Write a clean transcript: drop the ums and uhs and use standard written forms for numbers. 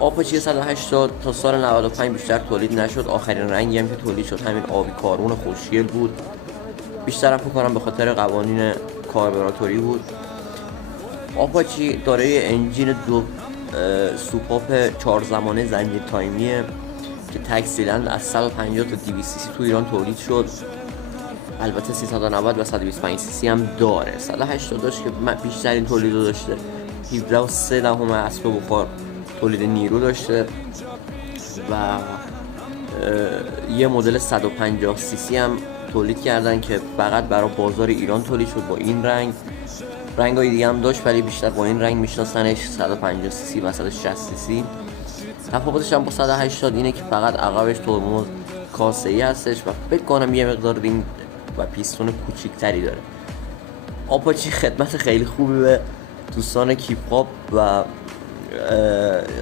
آپاچی 180 تا سال 95 بیشتر تولید نشد. آخرین رنگی هم که تولید شد همین آبی کارون خوشگل بود. بیشتر فکر کنم به خاطر قوانین کاربراتوری بود. آپاچی دارای انجین دو سوپاپ 4 زمانه زنجیر تایمیه که تک سیلندر از 150 تا 200 سی سی تو ایران تولید شد. البته 390 و 125 سی سی هم داره. 180 داشت که بیشترین تولید رو داشته. 17.3 اسب بخار تولید نیرو داشته و یه مدل 150 سی سی هم تولید کردن که فقط برای بازار ایران تولید شد با این رنگ. رنگای دیگه هم داشت ولی بیشتر با این رنگ میشناسنش. 150 سی سی و 160 سی سی. تفاوتش هم با 180 اینه که فقط عقبش ترمز کاسه‌ای هستش و فکر کنم یه مقدار رینگ و پیستون کوچیک‌تری داره. آپاچی خدمت خیلی خوبی به دوستان کیپ هاپ و